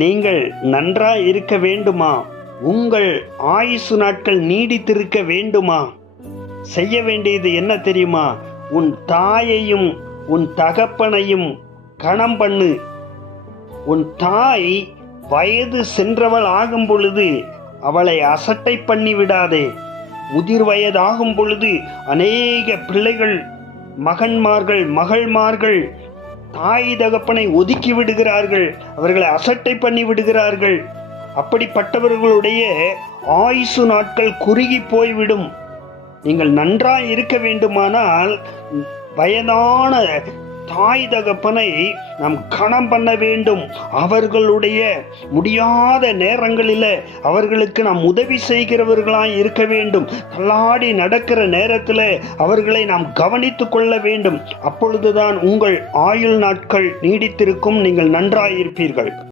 நீங்கள் நன்றாய் இருக்க வேண்டுமா? உங்கள் ஆயுசு நாட்கள் நீடித்திருக்க வேண்டுமா? செய்ய வேண்டியது என்ன தெரியுமா? உன் தாயையும் உன் தகப்பனையும் கணம் பண்ணு. உன் தாய் வயது சென்றவள் ஆகும் பொழுது அவளை அசட்டை பண்ணி விடாதே. முதிர் வயதாகும் பொழுது அநேக பிள்ளைகள், மகன்மார்கள், மகள்மார்கள் தாய் தகப்பனை ஒதுக்கி விடுகிறார்கள், அவர்களை அசட்டை பண்ணி விடுகிறார்கள். அப்படிப்பட்டவர்களுடைய ஆயுசு நாட்கள் குறுகி போய்விடும். நீங்கள் நன்றாய் இருக்க வேண்டுமானால் வயதான தாய் தகப்பனை நாம் கணம் பண்ண வேண்டும். அவர்களுடைய முடியாத நேரங்களில் அவர்களுக்கு நாம் உதவி செய்கிறவர்களாய் இருக்க வேண்டும். தள்ளாடி நடக்கிற நேரத்தில் அவர்களை நாம் கவனித்து கொள்ள வேண்டும். அப்பொழுதுதான் உங்கள் ஆயுள் நாட்கள் நீடித்திருக்கும். நீங்கள் நன்றாயிருப்பீர்கள்.